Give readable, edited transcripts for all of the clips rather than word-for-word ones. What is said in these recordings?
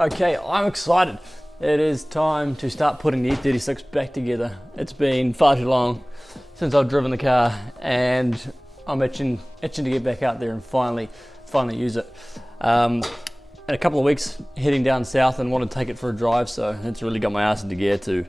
Okay, I'm excited. It is time to start putting the E36 back together. It's been far too long since I've driven the car, and I'm itching to get back out there and finally use it. In a couple of weeks, heading down south and want to take it for a drive, so it's really got my ass into gear to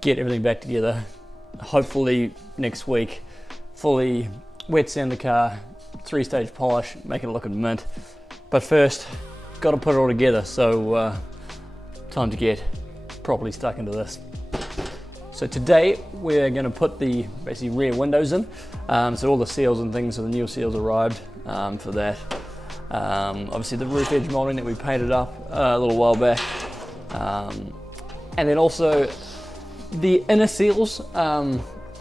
get everything back together. Hopefully next week, fully wet sand the car, 3-stage polish, make it look at mint. But first, got to put it all together, so time to get properly stuck into this. So today we're going to put the basically rear windows in. So all the seals and things, so the new seals arrived for that. Obviously the roof edge molding that we painted up a little while back. And then also the inner seals,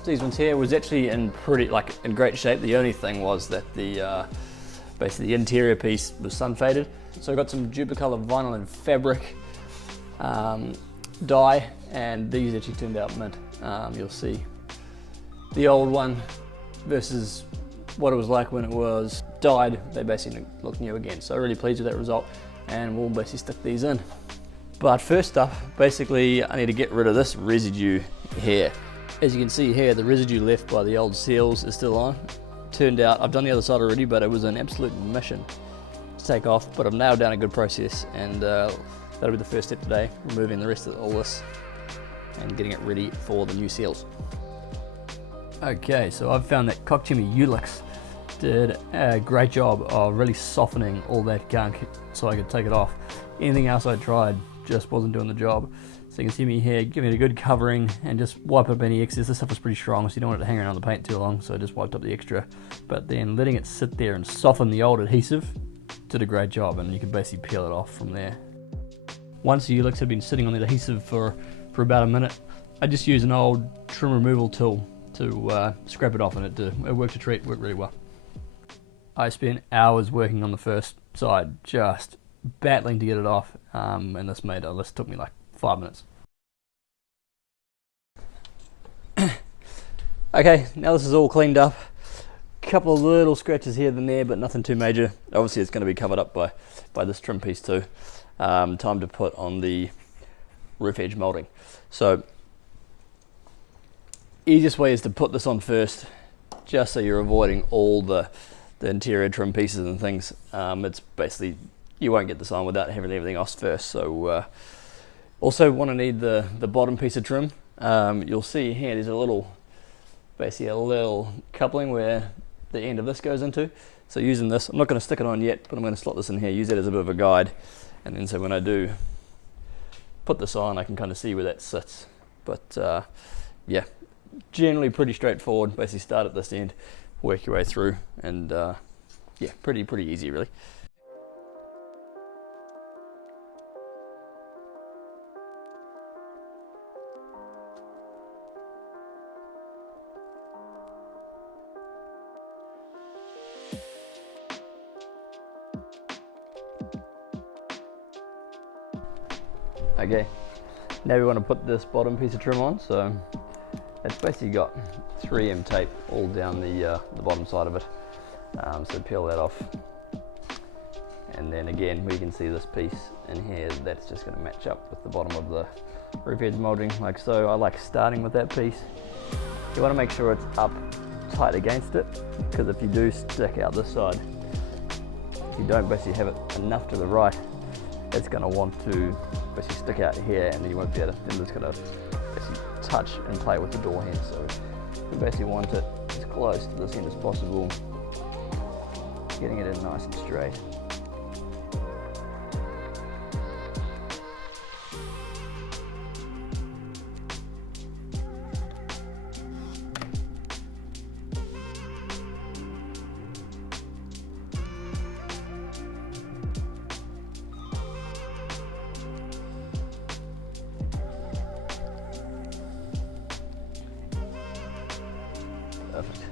these ones here, was actually in great shape. The only thing was that the basically the interior piece was sun faded. So I got some Duplicolor vinyl and fabric dye, and these actually turned out mint. You'll see the old one versus what it was like when it was dyed. They basically look new again. So really pleased with that result, and we'll basically stick these in. But first up, basically I need to get rid of this residue here. As you can see here, the residue left by the old seals is still on. Turned out, I've done the other side already, but it was an absolute mission to take off, but I've nailed down a good process, and that'll be the first step today, removing the rest of all this and getting it ready for the new seals. Okay, so I've found that Cockchimmy Ulix did a great job of really softening all that gunk so I could take it off. Anything else I tried just wasn't doing the job. So you can see me here giving it a good covering and just wipe up any excess. This stuff was pretty strong, so you don't want it to hang around the paint too long, so I just wiped up the extra. But then letting it sit there and soften the old adhesive did a great job, and you can basically peel it off from there. Once the Ulix had been sitting on the adhesive for about a minute, I just used an old trim removal tool to scrape it off, and it worked a treat, worked really well. I spent hours working on the first side, just battling to get it off, and this took me like 5 minutes. Okay, now this is all cleaned up. Couple of little scratches here and there, but nothing too major. Obviously it's going to be covered up by this trim piece too. Time to put on the roof edge molding. So easiest way is to put this on first, just so you're avoiding all the interior trim pieces and things. It's basically, you won't get this on without having everything off first. So also want to need the bottom piece of trim. You'll see here there's basically a little coupling where the end of this goes into. So using this, I'm not going to stick it on yet, but I'm going to slot this in here, use it as a bit of a guide, and then so when I do put this on, I can kind of see where that sits. But yeah, generally pretty straightforward. Basically start at this end, work your way through, and yeah, pretty easy really. Okay, now we want to put this bottom piece of trim on. So it's basically got 3M tape all down the bottom side of it. So peel that off, and then again we can see this piece in here that's just going to match up with the bottom of the roof edge molding, like so. I like starting with that piece. You want to make sure it's up tight against it, because if you do stick out this side, if you don't basically have it enough to the right, it's going to want to basically stick out here, and then you won't be able to, then it's going to basically touch and play with the door hinge. So we basically want it as close to this end as possible, getting it in nice and straight. Perfect.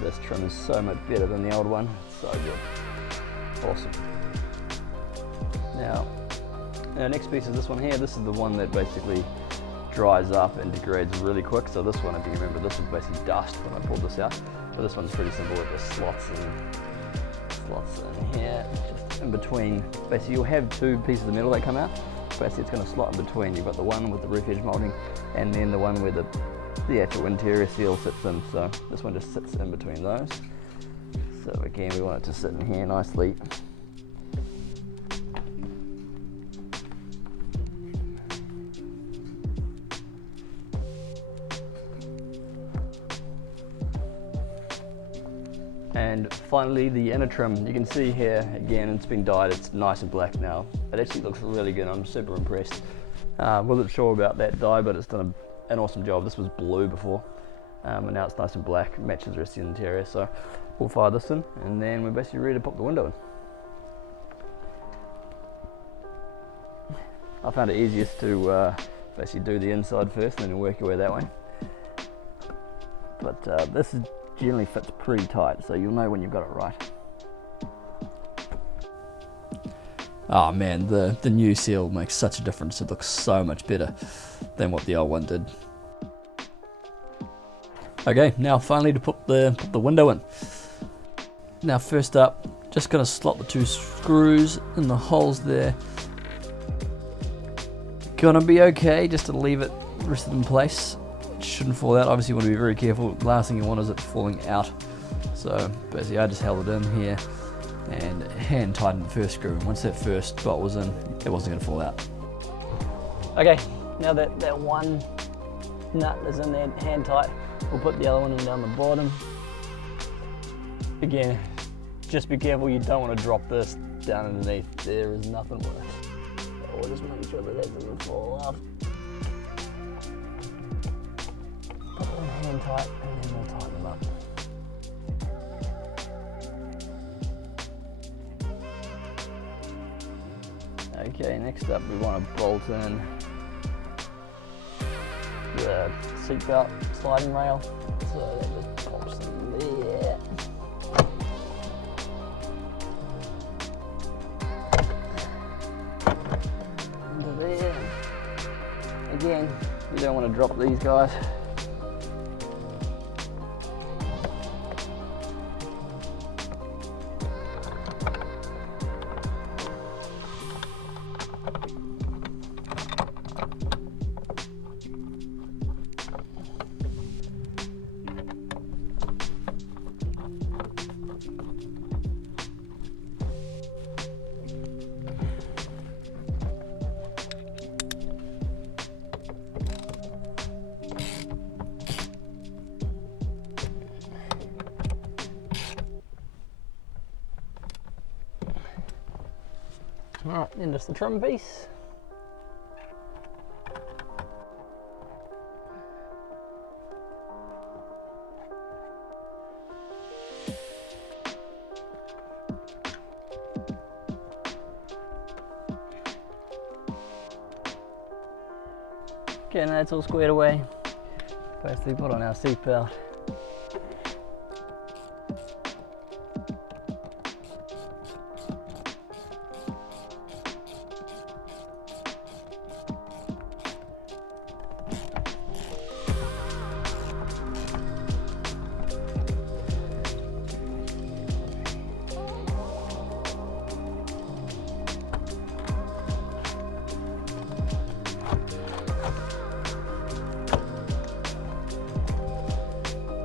This trim is so much better than the old one. So good. Awesome. Now, our next piece is this one here. This is the one that basically dries up and degrades really quick. So this one, if you remember, this was basically dust when I pulled this out. But this one's pretty simple. It just slots in here, just in between. Basically, you'll have two pieces of metal that come out. Basically, it's going to slot in between. You've got the one with the roof edge molding, and then the one where the actual interior seal sits in. So this one just sits in between those. So again, we want it to sit in here nicely. And finally, the inner trim. You can see here, again, it's been dyed, it's nice and black now. It actually looks really good, I'm super impressed. Wasn't sure about that dye, but it's done an awesome job. This was blue before, and now it's nice and black, matches the rest of the interior. So we'll fire this in, and then we're basically ready to pop the window in. I found it easiest to basically do the inside first, and then work your way that way. But this generally fits pretty tight, so you'll know when you've got it right. Oh man, the new seal makes such a difference. It looks so much better than what the old one did. Okay, now finally to put the window in. Now first up, just gonna slot the two screws in the holes there. Gonna be okay just to leave it rested in place. It shouldn't fall out. Obviously you want to be very careful. The last thing you want is it falling out. So basically I just held it in here and hand tightened the first screw. Once that first bolt was in, it wasn't going to fall out. Okay, now that one nut is in there hand tight, we'll put the other one in down the bottom. Again, just be careful, you don't want to drop this down underneath. There is nothing worse. So we'll just make sure that doesn't fall off. Put them hand tight and then we'll tighten them up. Okay, next up we want to bolt in the seatbelt sliding rail. So that just pops in there. Into there. Again, you don't want to drop these guys. Alright, then just the trim piece. Okay, now that's all squared away. Basically put on our seatbelt.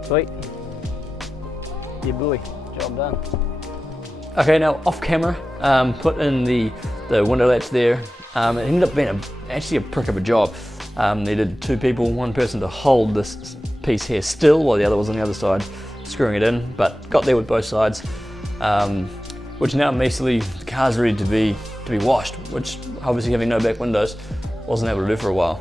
Sweet. Yeah, boy, job done. Okay, now off camera, put in the window latch there. It ended up being actually a prick of a job. Needed two people, one person to hold this piece here still while the other was on the other side, screwing it in, but got there with both sides, which now basically the car's ready to be washed, which obviously having no back windows, wasn't able to do for a while.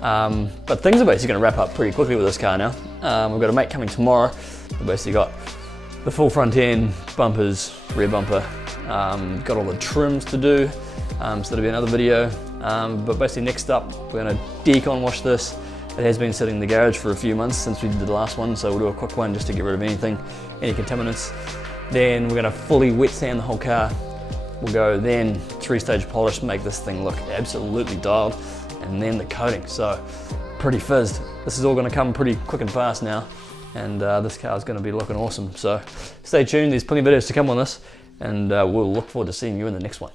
But things are basically going to wrap up pretty quickly with this car now. We've got a mate coming tomorrow. We've basically got the full front end, bumpers, rear bumper, got all the trims to do, so that'll be another video. But basically next up, we're going to decon wash this. It has been sitting in the garage for a few months since we did the last one, so we'll do a quick one just to get rid of anything, any contaminants. Then we're going to fully wet sand the whole car. We'll go then 3-stage polish, make this thing look absolutely dialed, and then the coating. So pretty fizzed. This is all going to come pretty quick and fast now, and this car is going to be looking awesome. So stay tuned, there's plenty of videos to come on this, and we'll look forward to seeing you in the next one.